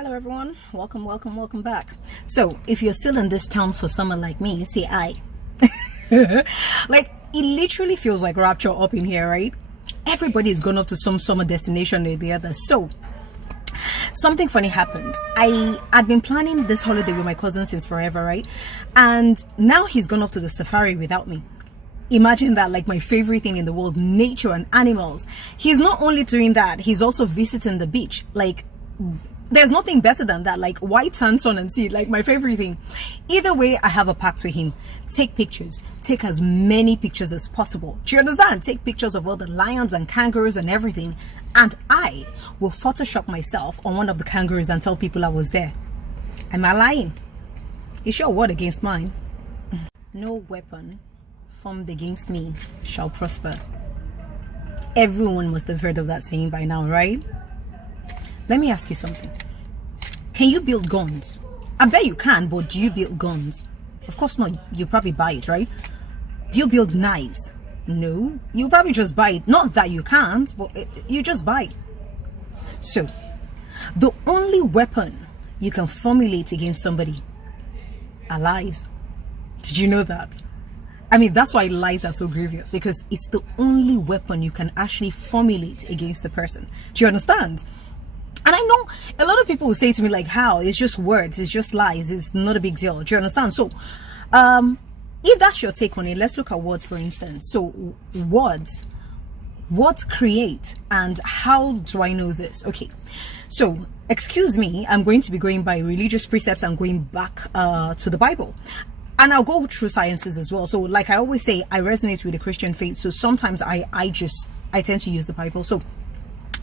Hello everyone, welcome back. So if you're still in this town for summer like me, say I. Like, it literally feels like rapture up in here, right? Everybody's gone off to some summer destination or the other. So something funny happened. I had been planning this holiday with my cousin since forever, right? And now he's gone off to the safari without me. Imagine that, like my favorite thing in the world, nature and animals. He's not only doing that, he's also visiting the beach. Like, there's nothing better than that, like white sand, sun and sea, like my favorite thing. Either way, I have a pact with him. Take pictures, take as many pictures as possible. Do you understand? Take pictures of all the lions and kangaroos and everything, and I will Photoshop myself on one of the kangaroos and tell people I was there. Am I lying? Is your word against mine? No weapon formed against me shall prosper. Everyone must have heard of that saying by now, right? Let me ask you something. Can you build guns? I bet you can, but do you build guns? Of course not. You probably buy it, right? Do you build knives? No. You probably just buy it. Not that you can't, but you just buy it. So, the only weapon you can formulate against somebody are lies. Did you know that? I mean, that's why lies are so grievous, because it's the only weapon you can actually formulate against the person. Do you understand? And I know a lot of people will say to me, like, how? It's just words, it's just lies, it's not a big deal. Do you understand? So, if that's your take on it, let's look at words, for instance. So, words, what create, and how do I know this? Okay, so, excuse me, I'm going to be going by religious precepts and going back to the Bible. And I'll go through sciences as well. So, like I always say, I resonate with the Christian faith. So, sometimes I tend to use the Bible. So,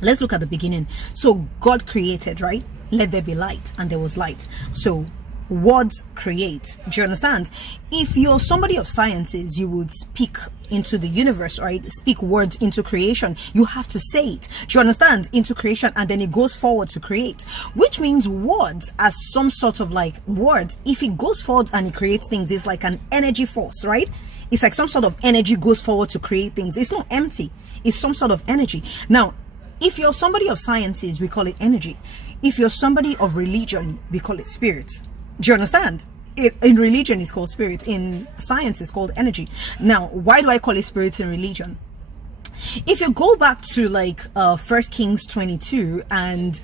let's look at the beginning. So God created, right? Let there be light, and there was light. So words create. Do you understand? If you're somebody of sciences, you would speak into the universe, right? Speak words into creation. You have to say it. Do you understand? Into creation, and then it goes forward to create. Which means words as some sort of like words. If it goes forward and it creates things, it's like an energy force, right? It's like some sort of energy goes forward to create things. It's not empty. It's some sort of energy. Now, if you're somebody of sciences, we call it energy. If you're somebody of religion, we call it spirit. Do you understand? In religion, it's called spirit. In science, it's called energy. Now, why do I call it spirit in religion? If you go back to like 1 Kings 22, and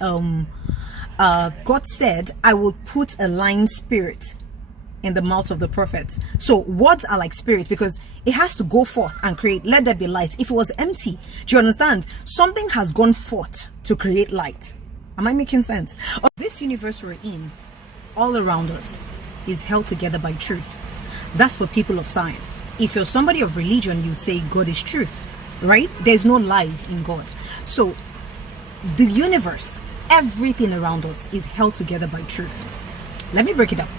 God said, I will put a lying spirit in the mouth of the prophet. So words are like spirit, because it has to go forth and create. Let there be light. If it was empty, do you understand? Something has gone forth to create light. Am I making sense? This universe we're in, all around us, is held together by truth. That's for people of science. If you're somebody of religion, you'd say God is truth, right? There's no lies in God. So the universe, everything around us, is held together by truth. Let me break it up.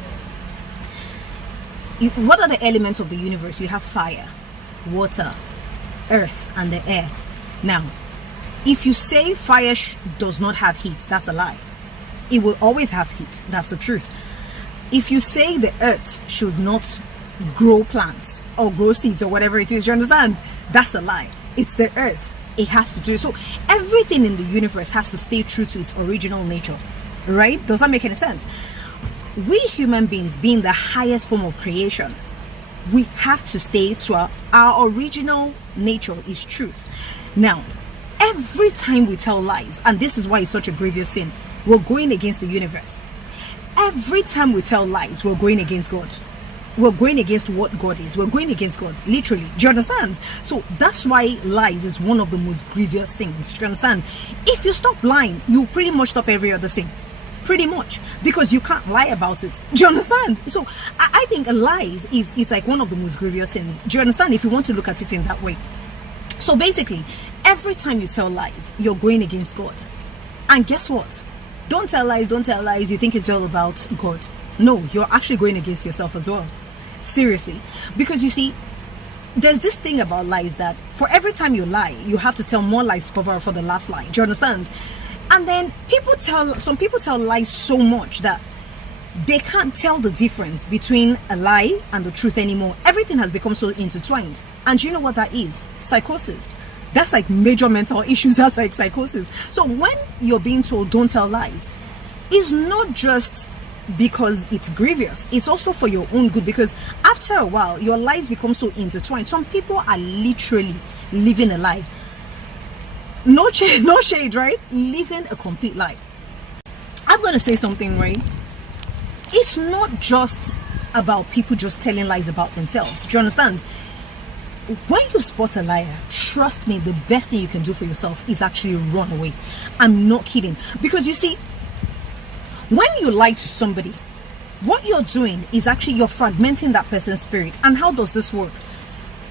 What are the elements of the universe? You have fire, water, earth, and the air. Now, if you say fire does not have heat, that's a lie. It will always have heat. That's the truth. If you say the earth should not grow plants or grow seeds or whatever it is, you understand? That's a lie. It's the earth. It has to do it. So everything in the universe has to stay true to its original nature, right? Does that make any sense? We human beings, being the highest form of creation, we have to stay to our original nature is truth. Now, every time we tell lies, and this is why it's such a grievous sin, we're going against the universe. Every time we tell lies, we're going against God. We're going against what God is. We're going against God, literally. Do you understand? So that's why lies is one of the most grievous things. Do you understand? If you stop lying, you pretty much stop every other thing. Pretty much, because you can't lie about it. Do you understand? So I think lies is like one of the most grievous sins. Do you understand? If you want to look at it in that way. So basically, every time you tell lies, you're going against God. And guess what? Don't tell lies, don't tell lies. You think it's all about God. No, you're actually going against yourself as well. Seriously. Because you see, there's this thing about lies that for every time you lie, you have to tell more lies to cover up for the last lie. Do you understand? And then some people tell lies so much that they can't tell the difference between a lie and the truth anymore. Everything has become so intertwined. And you know what that is? Psychosis. That's like major mental issues. That's like psychosis. So when you're being told don't tell lies, is not just because it's grievous, it's also for your own good, because after a while your lives become so intertwined. Some people are literally living a lie. No shade, no shade, right? Living a complete lie. I'm gonna say something, right? It's not just about people just telling lies about themselves. Do you understand? When you spot a liar, trust me, the best thing you can do for yourself is actually run away. I'm not kidding. Because you see, when you lie to somebody, what you're doing is actually you're fragmenting that person's spirit. And how does this work?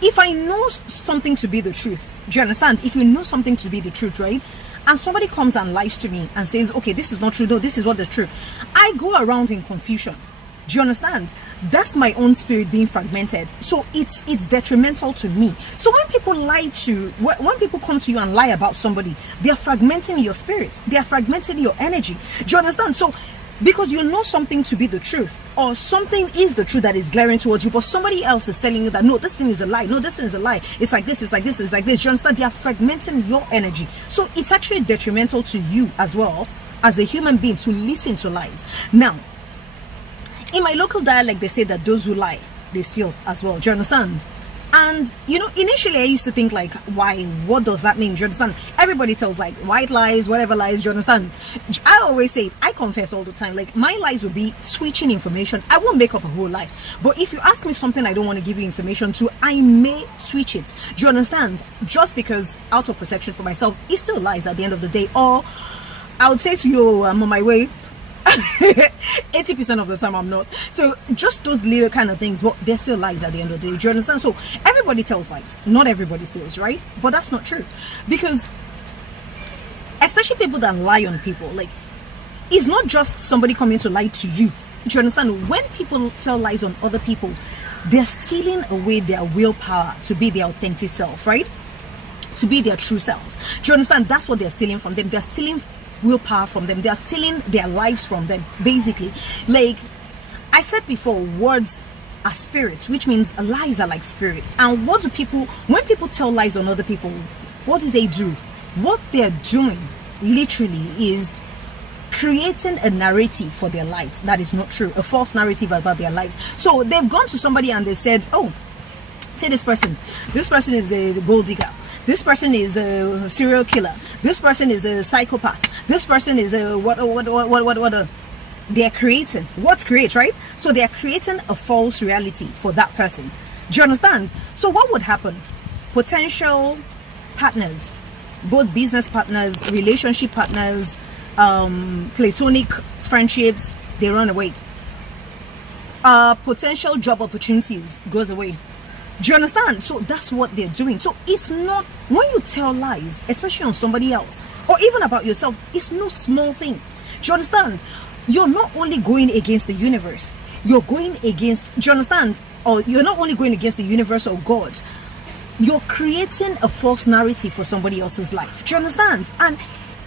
If I know something to be the truth, do you understand? If you know something to be the truth, right? And somebody comes and lies to me and says, okay, this is not true, no, this is what the truth. I go around in confusion. Do you understand? That's my own spirit being fragmented. So it's detrimental to me. So when people when people come to you and lie about somebody, they are fragmenting your spirit. They are fragmenting your energy. Do you understand? So because you know something to be the truth, or something is the truth that is glaring towards you, but somebody else is telling you that no, this thing is a lie, no, this thing is a lie, it's like this, it's like this, it's like this. Do you understand? They are fragmenting your energy. So it's actually detrimental to you as well as a human being to listen to lies. Now, in my local dialect, they say that those who lie, they steal as well. Do you understand? And you know, initially I used to think like, why, what does that mean? Do you understand? Everybody tells like white lies, whatever lies. Do you understand? I always say it, I confess all the time, like my lies will be switching information. I won't make up a whole lie, but if you ask me something I don't want to give you information to, I may switch it. Do you understand? Just because out of protection for myself, it still lies at the end of the day. Or I would say to you, I'm on my way. 80% of the time I'm not. So just those little kind of things, but they're still lies at the end of the day. Do you understand? So everybody tells lies. Not everybody steals, right? But that's not true. Because especially people that lie on people, like, it's not just somebody coming to lie to you. Do you understand? When people tell lies on other people, they're stealing away their willpower to be their authentic self, right? To be their true selves. Do you understand? That's what they're stealing from them. They're stealing willpower from them. They are stealing their lives from them, basically. Like I said before, words are spirits, which means lies are like spirits. And what do people, when people tell lies on other people, what do they do? What they're doing literally is creating a narrative for their lives that is not true, a false narrative about their lives. So they've gone to somebody and they said, oh, say this person is a gold digger, this person is a serial killer, this person is a psychopath, this person is a what they're creating. What's create, right? So they're creating a false reality for that person. Do you understand? So what would happen? Potential partners, both business partners, relationship partners, platonic friendships, they run away. Potential job opportunities goes away. Do you understand? So that's what they're doing. So it's not, when you tell lies, especially on somebody else or even about yourself, it's no small thing. Do you understand? You're not only going against the universe, you're going against, do you understand? Or you're not only going against the universe or God, you're creating a false narrative for somebody else's life. Do you understand? And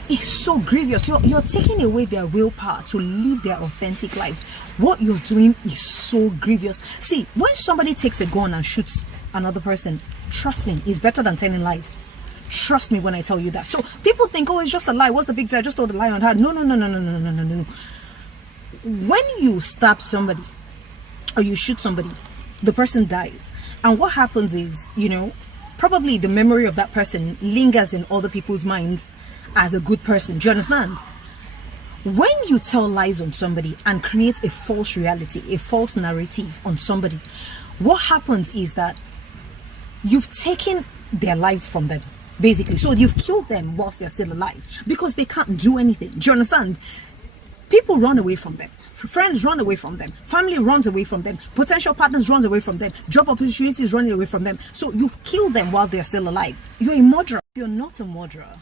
it's so grievous. You're taking away their willpower to live their authentic lives. What you're doing is so grievous. See, when somebody takes a gun and shoots another person, trust me, it's better than telling lies. Trust me when I tell you that. So people think, oh, it's just a lie. What's the big deal? I just told a lie on her. No. When you stab somebody or you shoot somebody, the person dies. And what happens is, you know, probably the memory of that person lingers in other people's minds as a good person. Do you understand? When you tell lies on somebody and create a false reality, a false narrative on somebody, what happens is that you've taken their lives from them, basically. So you've killed them whilst they're still alive because they can't do anything. Do you understand? People run away from them. Friends run away from them. Family runs away from them. Potential partners run away from them. Job opportunities running away from them. So you've killed them while they're still alive. You're a murderer. You're not a murderer.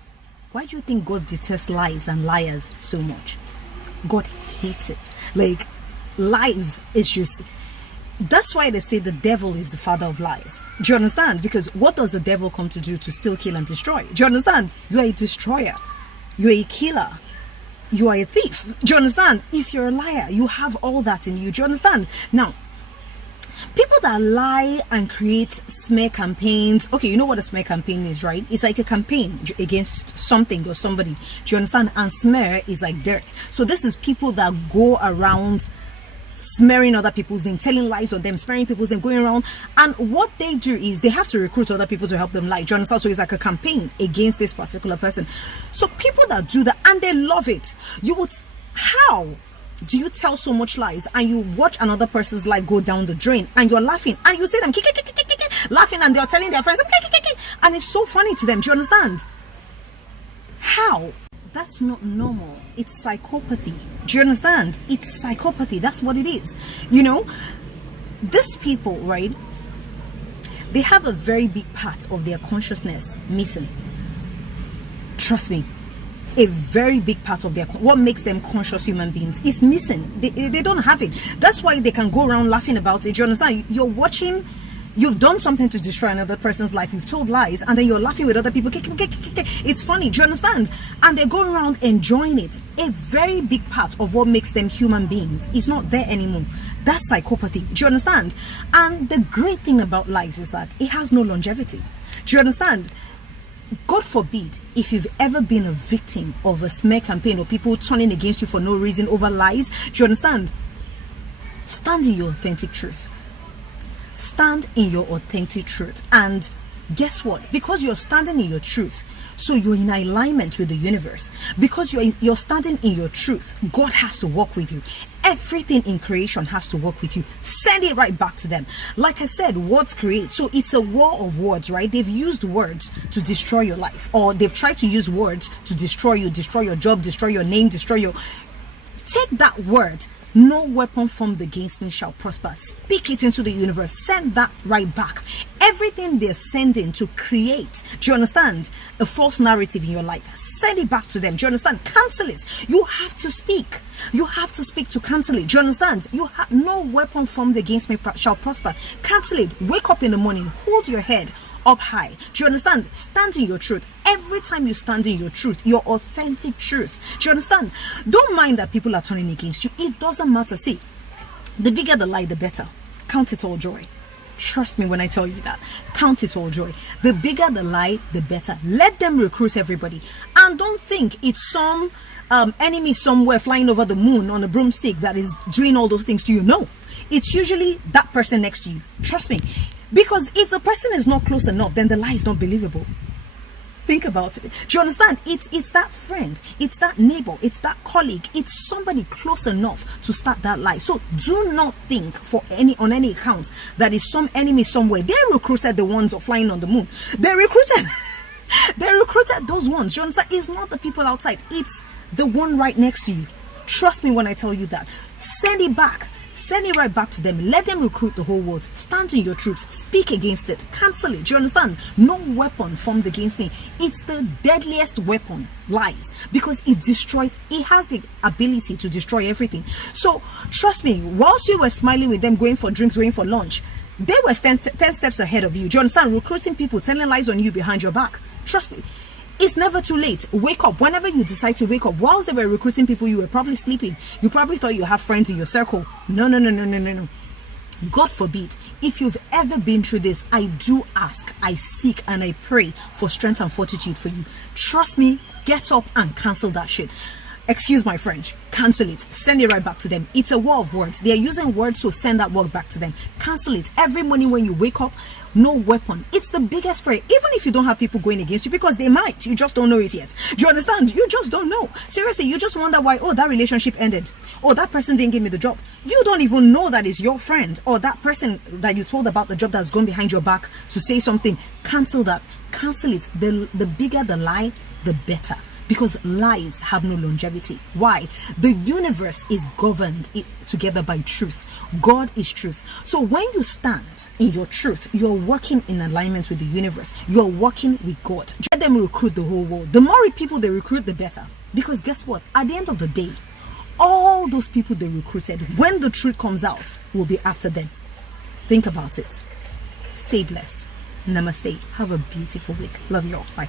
Why do you think God detests lies and liars so much? God hates it. Like, lies is just, that's why they say the devil is the father of lies. Do you understand? Because what does the devil come to do? To steal, kill, and destroy. Do you understand? You are a destroyer. You are a killer. You are a thief. Do you understand? If you're a liar, you have all that in you. Do you understand? Now, People that lie and create smear campaigns. Okay, you know what a smear campaign is, right? It's like a campaign against something or somebody. Do you understand? And smear is like dirt. So this is people that go around smearing other people's name, telling lies on them, smearing people's name, going around. And what they do is they have to recruit other people to help them lie. Do you understand? So it's like a campaign against this particular person. So people that do that, and they love it. You would, how do you tell so much lies and you watch another person's life go down the drain and you're laughing and you see them laughing and they're telling their friends and it's so funny to them? Do you understand? How? That's not normal. It's psychopathy. Do you understand? It's psychopathy. That's what it is. You know, these people, right, they have a very big part of their consciousness missing. Trust me. A very big part of their, what makes them conscious human beings is missing. They don't have it. That's why they can go around laughing about it. Do you understand? You're watching, you've done something to destroy another person's life, you've told lies, and then you're laughing with other people. It's funny. Do you understand? And they're going around enjoying it. A very big part of what makes them human beings is not there anymore. That's psychopathy. Do you understand? And the great thing about lies is that it has no longevity. Do you understand? God forbid if you've ever been a victim of a smear campaign or people turning against you for no reason over lies. Do you understand? Stand in your authentic truth. Stand in your authentic truth. And guess what? Because you're standing in your truth, so you're in alignment with the universe. Because you're standing in your truth, God has to work with you. Everything in creation has to work with you. Send it right back to them. Like I said, words create. So it's a war of words, right? They've used words to destroy your life, or they've tried to use words to destroy you, destroy your job, destroy your name, destroy your... Take that word. No weapon formed against me shall prosper. Speak it into the universe. Send that right back. Everything they're sending to create, do you understand, a false narrative in your life, send it back to them. Do you understand? Cancel it. You have to speak. You have to speak to cancel it. Do you understand? You have no weapon formed against me shall prosper. Cancel it. Wake up in the morning. Hold your head up high. Do you understand? Stand in your truth. Every time you stand in your truth, your authentic truth. Do you understand? Don't mind that people are turning against you. It doesn't matter. See, the bigger the lie, the better. Count it all joy. Trust me when I tell you that. Count it all joy. The bigger the lie, the better. Let them recruit everybody. And don't think it's some enemy somewhere flying over the moon on a broomstick that is doing all those things to you. No, it's usually that person next to you. Trust me. Because if the person is not close enough, then the lie is not believable. Think about it. Do you understand? It's that friend, it's that neighbor, it's that colleague, it's somebody close enough to start that lie. So do not think on any account that is some enemy somewhere. They recruited the ones flying on the moon. They recruited those ones. Do you understand? It's not the people outside, it's the one right next to you. Trust me when I tell you that. Send it back. Send it right back to them. Let them recruit the whole world. Stand in your truth. Speak against it. Cancel it. Do you understand? No weapon formed against me. It's the deadliest weapon, lies, because it destroys. It has the ability to destroy everything. So trust me, whilst you were smiling with them, going for drinks, going for lunch, they were 10 steps ahead of you. Do you understand? Recruiting people, telling lies on you behind your back. Trust me. It's never too late. Wake up. Whenever you decide to wake up, whilst they were recruiting people, you were probably sleeping. You probably thought you have friends in your circle. No. God forbid. If you've ever been through this, I do ask, I seek, and I pray for strength and fortitude for you. Trust me, get up and cancel that shit. Excuse my French. Cancel it. Send it right back to them. It's a war of words. They're using words, so send that word back to them. Cancel it. Every morning when you wake up, no weapon. It's the biggest prayer. Even if you don't have people going against you, because they might. You just don't know it yet. Do you understand? You just don't know. Seriously, you just wonder why, oh, that relationship ended. Oh, that person didn't give me the job. You don't even know that is your friend, or that person that you told about the job that's gone behind your back to say something. Cancel that. Cancel it. The bigger the lie, the better. Because lies have no longevity. Why? The universe is governed together by truth. God is truth. So when you stand in your truth, you're working in alignment with the universe. You're working with God. Let them recruit the whole world. The more people they recruit, the better. Because guess what? At the end of the day, all those people they recruited, when the truth comes out, will be after them. Think about it. Stay blessed. Namaste. Have a beautiful week. Love you all. Bye.